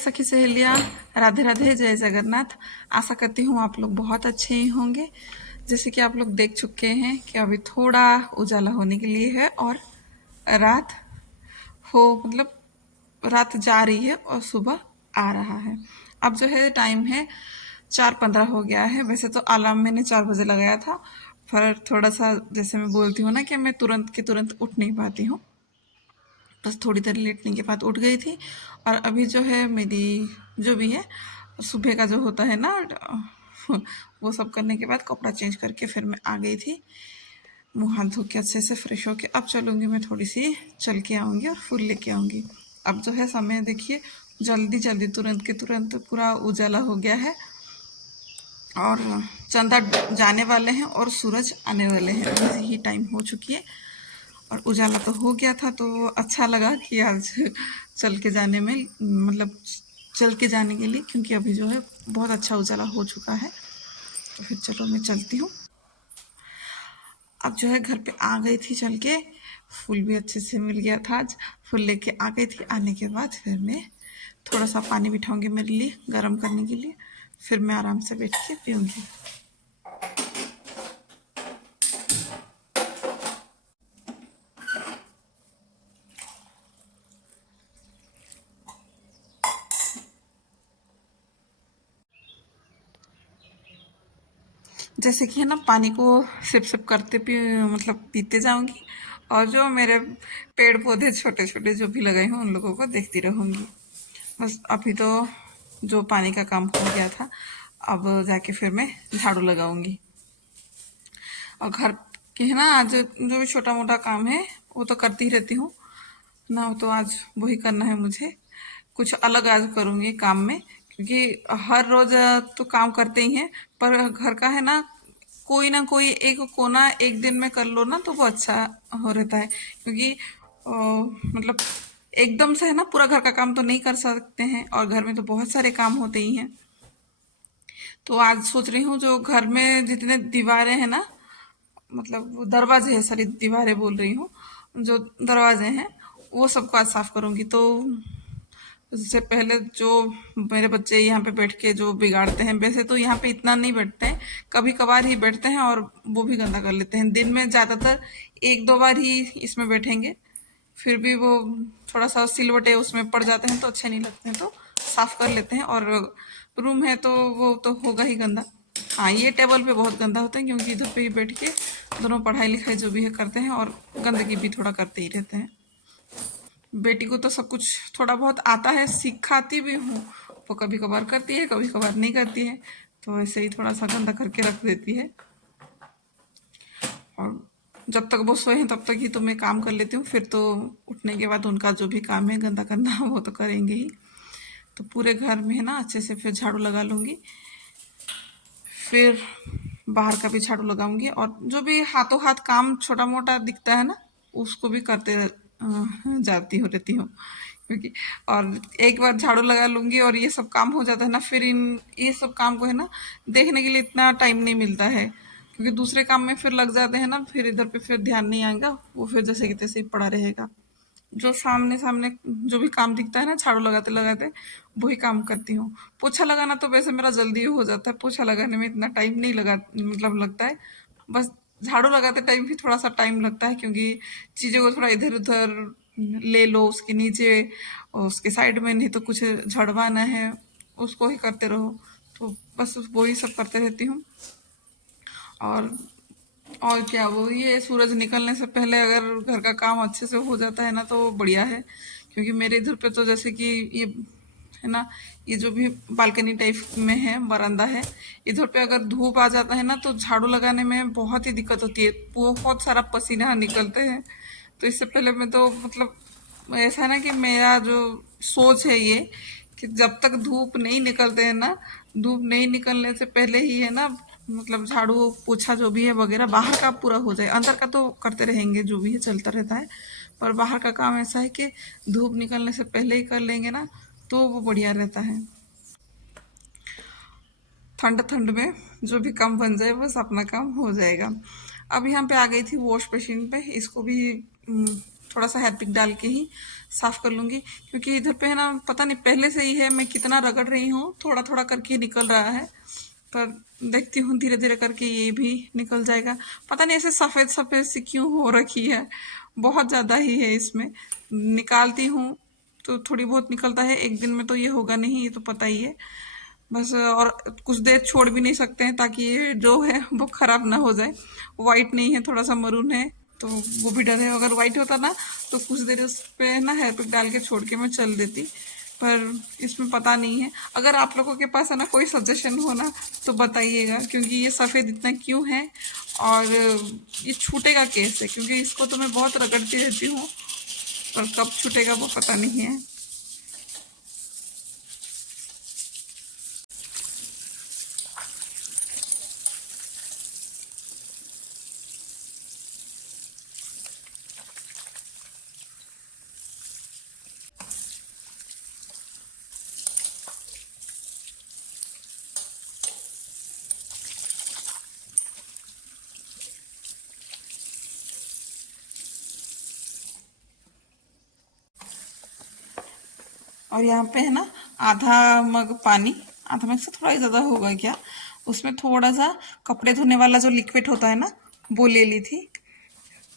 सखी सहेलियाँ, राधे राधे, जय जगन्नाथ। आशा करती हूँ आप लोग बहुत अच्छे ही होंगे। जैसे कि आप लोग देख चुके हैं कि अभी थोड़ा उजाला होने के लिए है और रात मतलब रात जा रही है और सुबह आ रहा है। अब जो है टाइम है 4:15 हो गया है। वैसे तो अलार्म मैंने 4 बजे लगाया था, पर थोड़ा सा जैसे मैं बोलती हूँ ना कि मैं तुरंत की तुरंत उठ नहीं पाती हूँ, बस थोड़ी देर लेटने के बाद उठ गई थी। और अभी जो है मेरी जो भी है सुबह का जो होता है ना वो सब करने के बाद कपड़ा चेंज करके फिर मैं आ गई थी, मुँह हाथ धो के अच्छे से फ्रेश होके। अब चलूँगी मैं, थोड़ी सी चल के आऊँगी और फूल लेके आऊँगी। अब जो है समय देखिए, जल्दी जल्दी तुरंत के तुरंत पूरा उजाला हो गया है और चंदा जाने वाले हैं और सूरज आने वाले हैं। अभी ही टाइम हो चुकी है और उजाला तो हो गया था, तो अच्छा लगा कि आज चल के जाने में, मतलब चल के जाने के लिए, क्योंकि अभी जो है बहुत अच्छा उजाला हो चुका है। तो फिर चलो मैं चलती हूँ। अब जो है घर पे आ गई थी चल के, फूल भी अच्छे से मिल गया था आज, फूल लेके आ गई थी। आने के बाद फिर मैं थोड़ा सा पानी बिठाऊंगी मेरे लिए गर्म करने के लिए, फिर मैं आराम से बैठ के पीऊँगी। जैसे कि है ना, पानी को सिप सिप करते मतलब पीते जाऊंगी, और जो मेरे पेड़ पौधे छोटे छोटे जो भी लगाए हूँ उन लोगों को देखती रहूंगी। बस अभी तो जो पानी का काम हो गया था, अब जाके फिर मैं झाड़ू लगाऊंगी। और घर के है ना, आज जो भी छोटा मोटा काम है वो तो करती ही रहती हूँ ना, तो आज वही करना है मुझे। कुछ अलग आज करूँगी काम में, क्योंकि हर रोज तो काम करते ही हैं, पर घर का है ना कोई एक कोना एक दिन में कर लो ना तो वो अच्छा हो रहता है। क्योंकि मतलब एकदम से है ना पूरा घर का काम तो नहीं कर सकते हैं, और घर में तो बहुत सारे काम होते ही हैं। तो आज सोच रही हूँ जो घर में जितने दीवारें हैं ना, मतलब वो दरवाजे हैं, सारी दीवारें बोल रही हूँ, जो दरवाजे हैं वो सबको आज साफ करूंगी। तो उससे पहले जो मेरे बच्चे यहाँ पे बैठ के जो बिगाड़ते हैं, वैसे तो यहाँ पे इतना नहीं बैठते हैं, कभी कभार ही बैठते हैं और वो भी गंदा कर लेते हैं। दिन में ज़्यादातर 1-2 बार ही इसमें बैठेंगे, फिर भी वो थोड़ा सा सिलवटे उसमें पड़ जाते हैं तो अच्छे नहीं लगते हैं, तो साफ कर लेते हैं। और रूम है तो वो तो होगा ही गंदा। हाँ, ये टेबल पे बहुत गंदा होता है, क्योंकि इधर पे ही बैठ के दोनों पढ़ाई लिखाई जो भी है करते हैं, और गंदगी भी थोड़ा करते ही रहते हैं। बेटी को तो सब कुछ थोड़ा बहुत आता है, सिखाती भी हूँ, वो कभी कभार करती है कभी कभार नहीं करती है, तो ऐसे ही थोड़ा सा गंदा करके रख देती है। और जब तक वो सोए हैं तब तक ही तो मैं काम कर लेती हूँ, फिर तो उठने के बाद उनका जो भी काम है गंदा करना वो तो करेंगे ही। तो पूरे घर में है ना अच्छे से फिर झाड़ू लगा लूँगी, फिर बाहर का भी झाड़ू लगाऊंगी, और जो भी हाथों हाथ काम छोटा मोटा दिखता है ना उसको भी करते जाती हूँ रहती हूँ। क्योंकि और एक बार झाड़ू लगा लूंगी और ये सब काम हो जाता है ना, फिर इन ये सब काम को है ना देखने के लिए इतना टाइम नहीं मिलता है, क्योंकि दूसरे काम में फिर लग जाते हैं ना, फिर इधर पे फिर ध्यान नहीं आएगा, वो फिर जैसे कि तैसे ही पड़ा रहेगा। जो सामने सामने जो भी काम दिखता है ना झाड़ू लगाते लगाते, वही काम करती हूँ। पोछा लगाना तो वैसे मेरा जल्दी हो जाता है, पोछा लगाने में इतना टाइम नहीं लगा, मतलब लगता है। बस झाड़ू लगाते टाइम भी थोड़ा सा टाइम लगता है, क्योंकि चीज़ों को थोड़ा इधर उधर ले लो, उसके नीचे और उसके साइड में, नहीं तो कुछ झड़वाना है उसको ही करते रहो। तो बस वही सब करते रहती हूँ। और और क्या, वो ये सूरज निकलने से पहले अगर घर का काम अच्छे से हो जाता है ना तो बढ़िया है। क्योंकि मेरे इधर पे तो जैसे कि ये है ना, ये जो भी बालकनी टाइप में है, बरामदा है, इधर पे अगर धूप आ जाता है ना तो झाड़ू लगाने में बहुत ही दिक्कत होती है, बहुत सारा पसीना निकलते हैं। तो इससे पहले मैं तो मतलब ऐसा है ना कि मेरा जो सोच है ये, कि जब तक धूप नहीं निकलते हैं ना, धूप नहीं निकलने से पहले ही है ना, मतलब झाड़ू पोछा जो भी है वगैरह बाहर का पूरा हो जाए। अंदर का तो करते रहेंगे, जो भी है चलता रहता है, पर बाहर का काम ऐसा है कि धूप निकलने से पहले ही कर लेंगे ना तो वो बढ़िया रहता है। ठंड ठंड में जो भी काम बन जाए बस अपना काम हो जाएगा। अब यहाँ पे आ गई थी वॉश मशीन पे, इसको भी थोड़ा सा हार्पिक डाल के ही साफ कर लूँगी, क्योंकि इधर पे है ना पता नहीं पहले से ही है, मैं कितना रगड़ रही हूँ, थोड़ा थोड़ा करके निकल रहा है। पर देखती हूँ धीरे धीरे करके ये भी निकल जाएगा। पता नहीं ऐसे सफ़ेद सफ़ेद सी क्यों हो रखी है, बहुत ज़्यादा ही है इसमें। निकालती हूँ तो थोड़ी बहुत निकलता है, एक दिन में तो ये होगा नहीं, ये तो पता ही है। बस और कुछ देर छोड़ भी नहीं सकते हैं ताकि ये जो है वो ख़राब ना हो जाए। वाइट नहीं है, थोड़ा सा मरून है, तो वो भी डर है। अगर वाइट होता ना तो कुछ देर उस पर ना हेयरपिक डाल के छोड़ के मैं चल देती, पर इसमें पता नहीं है। अगर आप लोगों के पास है ना कोई सजेशन हो ना तो बताइएगा, क्योंकि ये सफ़ेद इतना क्यों है और ये छूटेगा कैसे, क्योंकि इसको तो मैं बहुत रगड़ती रहती हूँ, पर कब छूटेगा वो पता नहीं है। और यहाँ पे है ना आधा मग पानी, आधा मग से थोड़ा ही ज़्यादा होगा क्या, उसमें थोड़ा सा कपड़े धोने वाला जो लिक्विड होता है ना वो ले ली थी।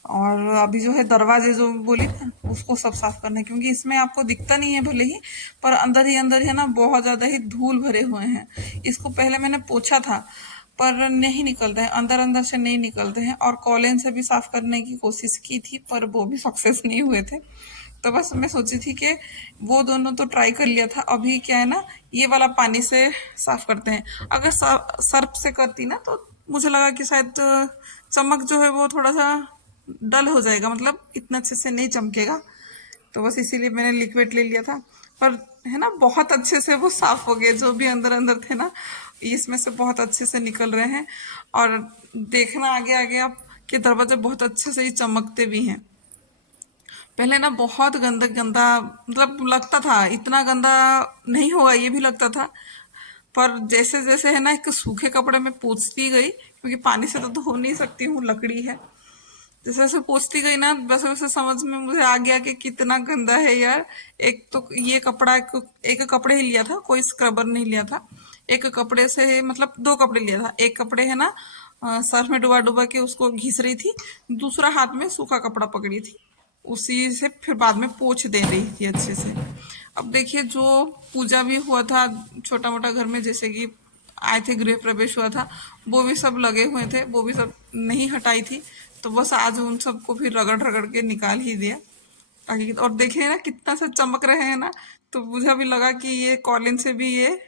और अभी जो है दरवाजे जो बोली ना उसको सब साफ करना है, क्योंकि इसमें आपको दिखता नहीं है भले ही, पर अंदर ही अंदर है ना बहुत ज़्यादा ही धूल भरे हुए हैं। इसको पहले मैंने पोछा था पर नहीं निकलते हैं, अंदर अंदर से नहीं निकलते हैं। और कॉलिन से भी साफ करने की कोशिश की थी पर वो भी सक्सेस नहीं हुए थे। तो बस मैं सोची थी कि वो दोनों तो ट्राई कर लिया था, अभी क्या है ना ये वाला पानी से साफ करते हैं। अगर सर्फ से करती ना तो मुझे लगा कि शायद चमक जो है वो थोड़ा सा डल हो जाएगा, मतलब इतना अच्छे से नहीं चमकेगा। तो बस इसीलिए मैंने लिक्विड ले लिया था, पर है ना बहुत अच्छे से वो साफ हो गए, जो भी अंदर अंदर थे ना इसमें से बहुत अच्छे से निकल रहे हैं। और देखना आगे आगे आप कि दरवाजे बहुत अच्छे से ही चमकते भी हैं। पहले ना बहुत गंदा गंदा, मतलब लगता था इतना गंदा नहीं होगा ये भी लगता था, पर जैसे जैसे है ना एक सूखे कपड़े में पोंछती गई, क्योंकि पानी से तो धो नहीं सकती हूँ, लकड़ी है। जैसे जैसे पोंछती गई ना वैसे वैसे समझ में मुझे आ गया कि कितना गंदा है यार। एक तो ये कपड़ा एक कपड़े ही लिया था, कोई स्क्रबर नहीं लिया था। एक कपड़े से मतलब दो कपड़े लिया था, एक कपड़े है ना सर्फ में डुबा डुबा के उसको घिस रही थी, दूसरा हाथ में सूखा कपड़ा पकड़ी थी, उसी से फिर बाद में पोंछ दे रही थी अच्छे से। अब देखिए जो पूजा भी हुआ था छोटा मोटा घर में, जैसे कि आए थे, गृह प्रवेश हुआ था, वो भी सब लगे हुए थे, वो भी सब नहीं हटाई थी। तो बस आज उन सबको फिर रगड़ रगड़ के निकाल ही दिया ताकि, और देखिए ना कितना सा चमक रहे हैं ना। तो मुझे भी लगा कि ये कॉलिन से भी ये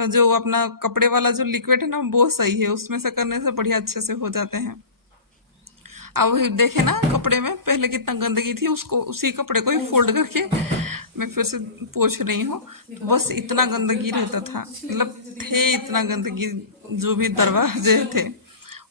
जो अपना कपड़े वाला जो लिक्विड है ना वो सही है, उसमें से करने से बढ़िया अच्छे से हो जाते हैं। अब वही देखे ना कपड़े में पहले कितना गंदगी थी, उसको उसी कपड़े को ही फोल्ड करके मैं फिर से पोंछ रही हूँ। तो बस इतना गंदगी रहता था, मतलब थे इतना गंदगी जो भी दरवाजे थे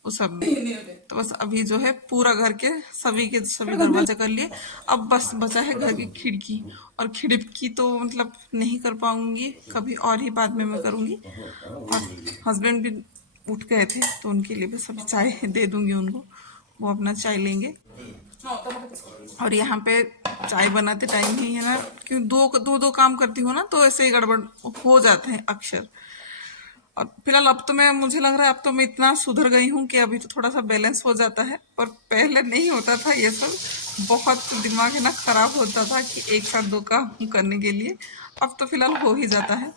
वो सब में। तो बस अभी जो है पूरा घर के सभी दरवाजे कर लिए। अब बस बचा है घर की खिड़की, और खिड़की तो मतलब नहीं कर पाऊंगी, कभी और ही बाद में मैं करूंगी। और हस्बैंड भी उठ गए थे तो उनके लिए बस अभी चाय दे दूंगी उनको, वो अपना चाय लेंगे। और यहाँ पे चाय बनाते टाइम ही है ना, क्यों दो दो दो काम करती हूँ ना तो ऐसे ही गड़बड़ हो जाते हैं अक्सर। और फिलहाल अब तो मैं, मुझे लग रहा है अब तो मैं इतना सुधर गई हूँ कि अभी तो थोड़ा सा बैलेंस हो जाता है, पर पहले नहीं होता था ये सब। बहुत दिमाग है ना खराब होता था कि एक साथ दो काम करने के लिए। अब तो फिलहाल हो ही जाता है।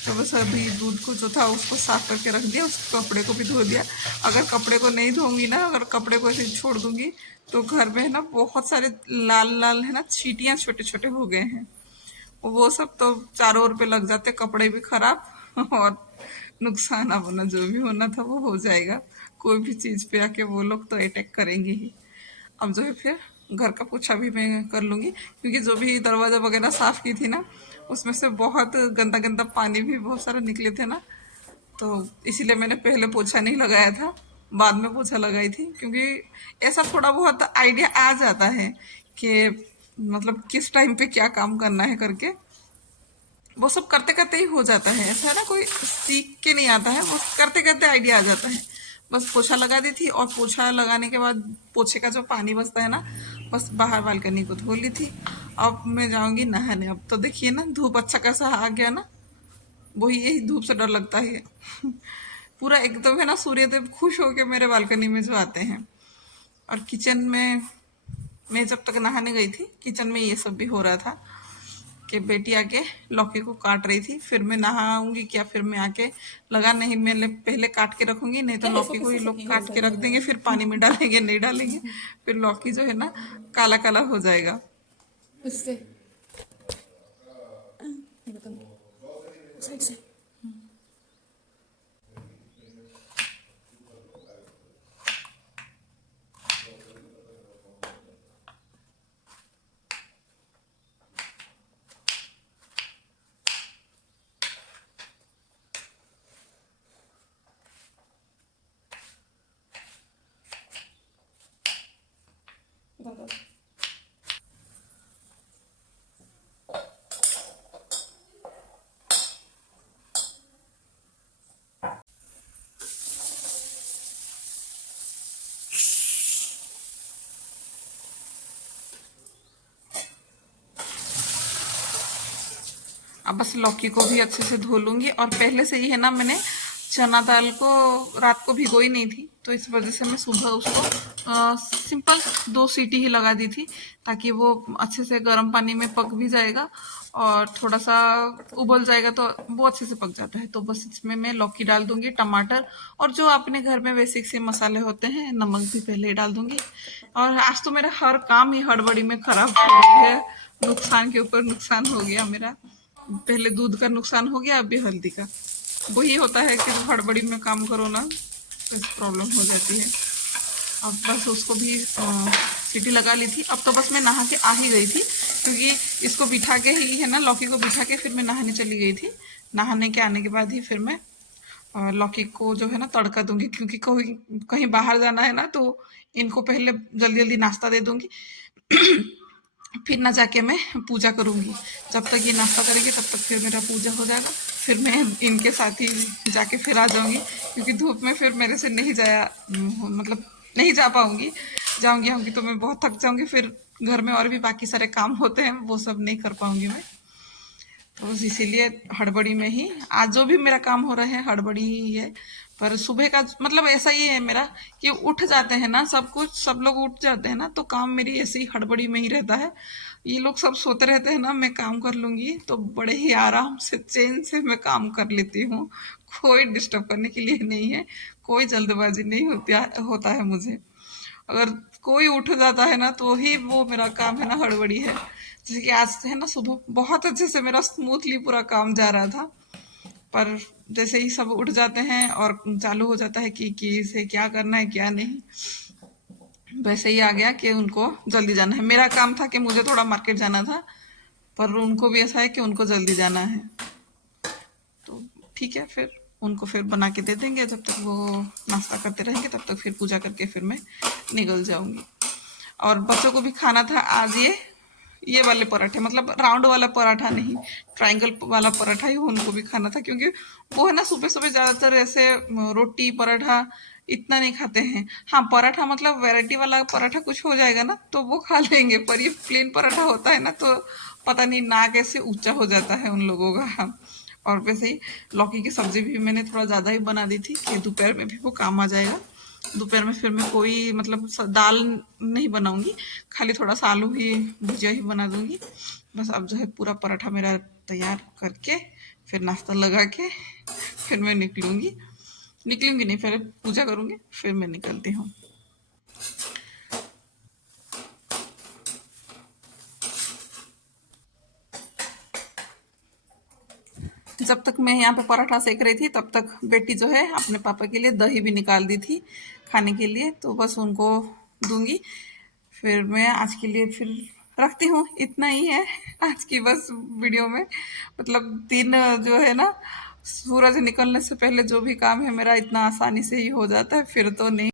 तो बस अभी दूध को जो था उसको साफ करके रख दिया, उस कपड़े को भी धो दिया। अगर कपड़े को नहीं धोऊंगी ना, अगर कपड़े को ऐसे छोड़ दूंगी तो घर में है ना बहुत सारे लाल लाल है ना चींटियां छोटे छोटे हो गए हैं, वो सब तो चारों ओर पे लग जाते, कपड़े भी खराब और नुकसान अपना जो भी होना था वो हो जाएगा। कोई भी चीज पे आके वो लोग तो अटैक करेंगे ही। अब जो है फिर घर का पोछा भी मैं कर लूंगी, क्योंकि जो भी दरवाजा वगैरह साफ की थी ना उसमें से बहुत गंदा गंदा पानी भी बहुत सारे निकले थे ना, तो इसीलिए मैंने पहले पोछा नहीं लगाया था, बाद में पोछा लगाई थी। क्योंकि ऐसा थोड़ा बहुत आइडिया आ जाता है कि मतलब किस टाइम पे क्या काम करना है करके, वो सब करते करते ही हो जाता है। ऐसा है ना कोई सीख के नहीं आता है, वो करते करते आइडिया आ जाता है। बस पोछा लगा दी थी, और पोछा लगाने के बाद पोछे का जो पानी बचता है ना, बस बाहर बालकनी को धो ली थी। अब मैं जाऊंगी नहाने। अब तो देखिए ना धूप अच्छा खासा आ गया ना, वही यही धूप से डर लगता है। पूरा एकदम है ना, सूर्यदेव खुश होके मेरे बालकनी में जो आते हैं। और किचन में मैं जब तक नहाने गई थी, किचन में ये सब भी हो रहा था कि बेटी आके लौकी को काट रही थी। फिर मैं नहाऊंगी क्या, फिर मैं आके लगा नहीं, मैं पहले काट के रखूंगी, नहीं तो लौकी को ये लोग काट के रख देंगे, फिर पानी में डालेंगे, नहीं डालेंगे, फिर लौकी जो है ना काला काला हो जाएगा। उससे साइड से अब बस लौकी को भी अच्छे से धो लूंगी। और पहले से ही है ना, मैंने चना दाल को रात को भिगोई नहीं थी, तो इस वजह से मैं सुबह उसको सिंपल 2 सीटी ही लगा दी थी, ताकि वो अच्छे से गर्म पानी में पक भी जाएगा और थोड़ा सा उबल जाएगा तो वो अच्छे से पक जाता है। तो बस इसमें मैं लौकी डाल दूंगी, टमाटर, और जो अपने घर में बेसिक से मसाले होते हैं, नमक भी पहले ही डाल दूंगी। और आज तो मेरा हर काम ही हड़बड़ी में खराब हो गया है, नुकसान के ऊपर नुकसान हो गया मेरा। पहले दूध का नुकसान हो गया, अभी हल्दी का। वही होता है कि हड़बड़ी में काम करो ना, तो प्रॉब्लम हो जाती है। अब बस उसको भी सीटी लगा ली थी। अब तो बस मैं नहा के आ ही गई थी, क्योंकि इसको बिठा के ही है ना, लौकी को बिठा के फिर मैं नहाने चली गई थी। नहाने के आने के बाद ही फिर मैं लौकी को जो है ना तड़का दूंगी, क्योंकि कहीं बाहर जाना है ना, तो इनको पहले जल्दी जल्दी नाश्ता दे दूंगी। फिर ना जाके मैं पूजा करूंगी। जब तक ये नाश्ता करेंगे तब तक फिर मेरा पूजा हो जाएगा। फिर मैं इनके साथ ही जाके फिर आ जाऊंगी, क्योंकि धूप में फिर मेरे से नहीं जाया, मतलब नहीं जा पाऊंगी। जाऊंगी आऊंगी तो मैं बहुत थक जाऊंगी, फिर घर में और भी बाकी सारे काम होते हैं, वो सब नहीं कर पाऊंगी मैं। तो इसीलिए हड़बड़ी में ही आज जो भी मेरा काम हो रहा है, हड़बड़ी ही है। पर सुबह का मतलब ऐसा ही है मेरा कि उठ जाते हैं ना, सब कुछ सब लोग उठ जाते हैं ना, तो काम मेरी ऐसे ही हड़बड़ी में ही रहता है। ये लोग सब सोते रहते हैं ना, मैं काम कर लूंगी तो बड़े ही आराम से चैन से मैं काम कर लेती हूँ। कोई डिस्टर्ब करने के लिए नहीं है, कोई जल्दबाजी नहीं होता है मुझे। अगर कोई उठ जाता है ना, तो ही वो मेरा काम है ना हड़बड़ी है। जैसे कि आज है ना, सुबह बहुत अच्छे से मेरा स्मूथली पूरा काम जा रहा था, पर जैसे ही सब उठ जाते हैं और चालू हो जाता है कि इसे क्या करना है क्या नहीं, वैसे ही आ गया कि उनको जल्दी जाना है। मेरा काम था कि मुझे थोड़ा मार्केट जाना था, पर उनको भी ऐसा है कि उनको जल्दी जाना है। तो ठीक है, फिर उनको फिर बना के दे देंगे। जब तक वो नाश्ता करते रहेंगे तब तक फिर पूजा करके फिर मैं निकल जाऊंगी। और बच्चों को भी खाना था आज ये वाले पराठे, मतलब राउंड वाला पराठा नहीं, ट्रायंगल वाला पराठा ही उनको भी खाना था, क्योंकि वो है ना सुबह सुबह ज्यादातर ऐसे रोटी पराठा इतना नहीं खाते हैं। हाँ, पराठा मतलब वैरायटी वाला पराठा कुछ हो जाएगा ना तो वो खा लेंगे, पर ये प्लेन पराठा होता है ना, तो पता नहीं नाक ऐसे ऊंचा हो जाता है उन लोगों का। और वैसे ही लौकी की सब्जी भी मैंने थोड़ा ज़्यादा ही बना दी थी कि दोपहर में भी वो काम आ जाएगा। दोपहर में फिर मैं कोई मतलब दाल नहीं बनाऊंगी, खाली थोड़ा सा आलू ही भुजिया ही बना दूंगी। बस अब जो है पूरा पराठा मेरा तैयार करके फिर नाश्ता लगा के फिर मैं निकलूंगी नहीं, पहले पूजा करूंगी फिर मैं निकलती हूँ। जब तक मैं यहाँ पे पराठा सेक रही थी, तब तक बेटी जो है अपने पापा के लिए दही भी निकाल दी थी खाने के लिए, तो बस उनको दूंगी। फिर मैं आज के लिए फिर रखती हूँ, इतना ही है आज की बस वीडियो में। मतलब दिन जो है ना, सूरज निकलने से पहले जो भी काम है मेरा इतना आसानी से ही हो जाता है, फिर तो नहीं।